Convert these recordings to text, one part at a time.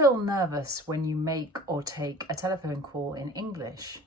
feel nervous when you make or take a telephone call in English?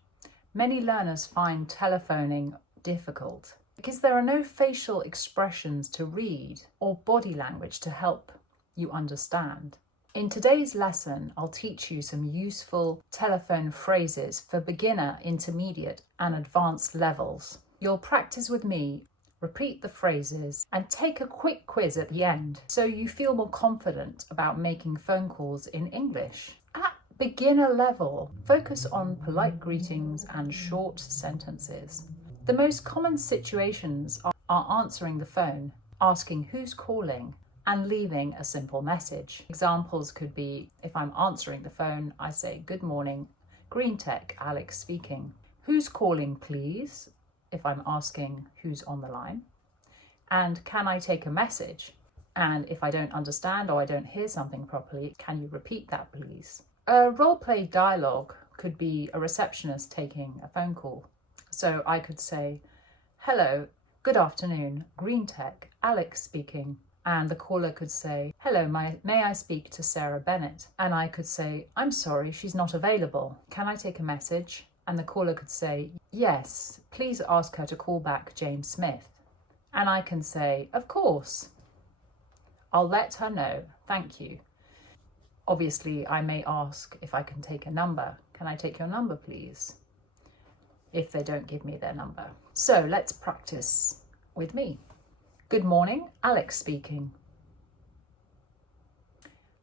Many learners find telephoning difficult because there are no facial expressions to read or body language to help you understand. In today's lesson, I'll teach you some useful telephone phrases for beginner, intermediate, and advanced levels. You'll practice with me, repeat the phrases, and take a quick quiz at the end so you feel more confident about making phone calls in English. At beginner level, focus on polite greetings and short sentences. The most common situations are answering the phone, asking who's calling, and leaving a simple message. Examples could be, if I'm answering the phone, I say, "Good morning, Green Tech, Alex speaking. Who's calling, please?" if I'm asking who's on the line. And can I take a message? And if I don't understand or I don't hear something properly, can you repeat that, please? A role-play dialogue could be a receptionist taking a phone call. So I could say, "Hello, good afternoon, Green Tech, Alex speaking." And the caller could say, "Hello, may I speak to Sarah Bennett?" And I could say, "I'm sorry, she's not available. Can I take a message?" And the caller could say, "Yes, please ask her to call back James Smith." And I can say, "Of course. I'll let her know. Thank you." Obviously, I may ask if I can take a number. "Can I take your number, please?" if they don't give me their number. So let's practice with me. Good morning, Alex speaking.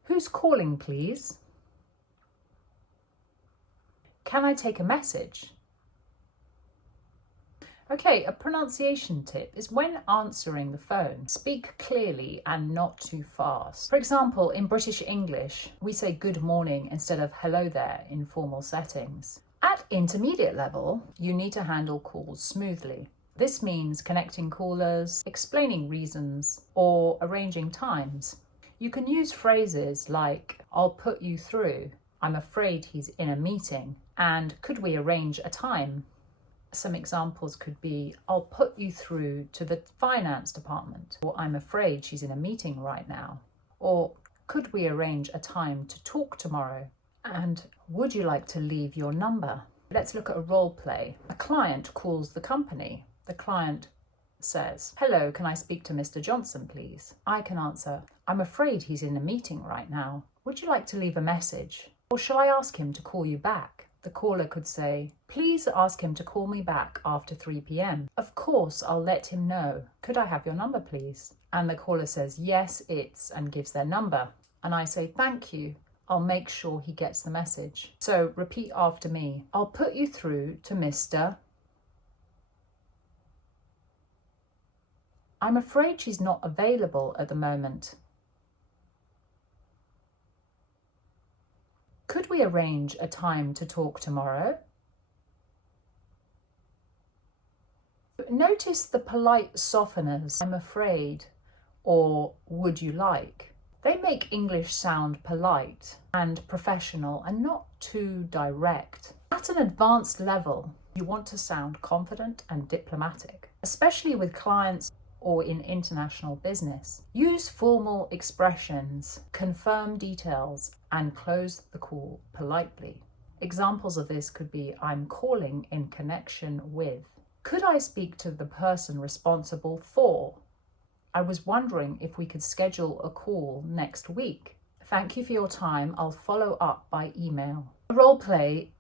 Who's calling, please? Can I take a message? Okay, a pronunciation tip is when answering the phone, speak clearly and not too fast. For example, in British English, we say good morning instead of hello there in formal settings. At intermediate level, you need to handle calls smoothly. This means connecting callers, explaining reasons, or arranging times. You can use phrases like, "I'll put you through," "I'm afraid he's in a meeting," and "could we arrange a time?" Some examples could be, "I'll put you through to the finance department," or "I'm afraid she's in a meeting right now," or "could we arrange a time to talk tomorrow?" And "would you like to leave your number?" Let's look at a role play. A client calls the company. The client says, "Hello, can I speak to Mr. Johnson, please?" I can answer, "I'm afraid he's in a meeting right now. Would you like to leave a message? Or shall I ask him to call you back?" The caller could say, "Please ask him to call me back after 3 p.m. Of course, I'll let him know. Could I have your number, please?" And the caller says, "Yes, it's," and gives their number. And I say, "Thank you. I'll make sure he gets the message." So repeat after me. "I'll put you through to Mr. I'm afraid she's not available at the moment. Could we arrange a time to talk tomorrow?" Notice the polite softeners, "I'm afraid," or "would you like." They make English sound polite and professional and not too direct. At an advanced level, you want to sound confident and diplomatic, especially with clients or in international business. Use formal expressions, confirm details, and close the call politely. Examples of this could be, "I'm calling in connection with." "Could I speak to the person responsible for?" "I was wondering if we could schedule a call next week." "Thank you for your time. I'll follow up by email." A role play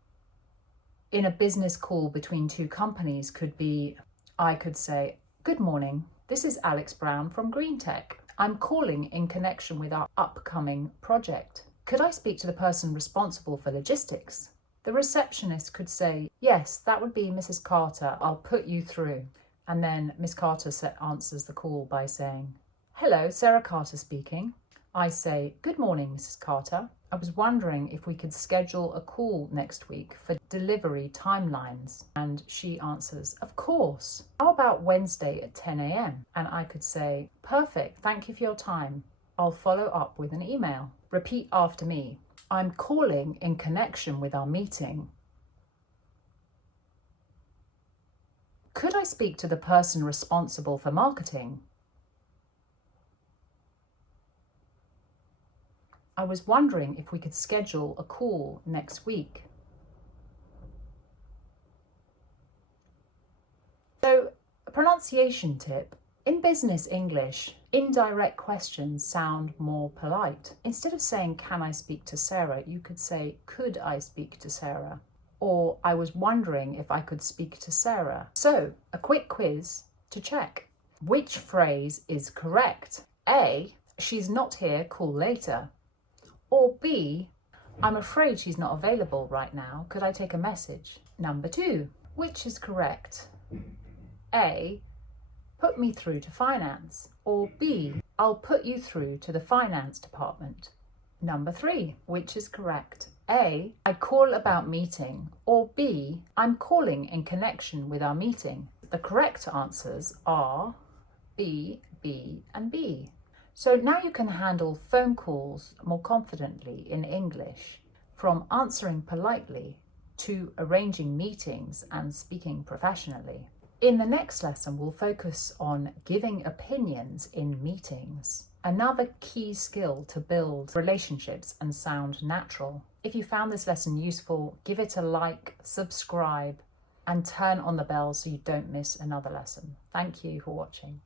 in a business call between two companies could be, I could say, "Good morning. This is Alex Brown from Green Tech. I'm calling in connection with our upcoming project. Could I speak to the person responsible for logistics?" The receptionist could say, "Yes, that would be Mrs. Carter. I'll put you through." And then Miss Carter answers the call by saying, "Hello, Sarah Carter speaking." I say, "Good morning, Mrs. Carter. I was wondering if we could schedule a call next week for delivery timelines." And she answers, "Of course. How about Wednesday at 10 a.m? And I could say, "Perfect. Thank you for your time. I'll follow up with an email." Repeat after me. "I'm calling in connection with our meeting. Could I speak to the person responsible for marketing?" I was wondering if we could schedule a call next week. So, a pronunciation tip. In business English, indirect questions sound more polite. Instead of saying, "Can I speak to Sarah?" you could say, "Could I speak to Sarah?" Or, "I was wondering if I could speak to Sarah." So, a quick quiz to check. Which phrase is correct? A, "She's not here, call later." Or B, "I'm afraid she's not available right now. Could I take a message?" Number 2, which is correct? A, "Put me through to finance." Or B, "I'll put you through to the finance department." Number 3, which is correct? A, "I call about meeting." Or B, "I'm calling in connection with our meeting." The correct answers are B, B, and B. So now you can handle phone calls more confidently in English, from answering politely to arranging meetings and speaking professionally. In the next lesson, we'll focus on giving opinions in meetings, another key skill to build relationships and sound natural. If you found this lesson useful, give it a like, subscribe, and turn on the bell so you don't miss another lesson. Thank you for watching.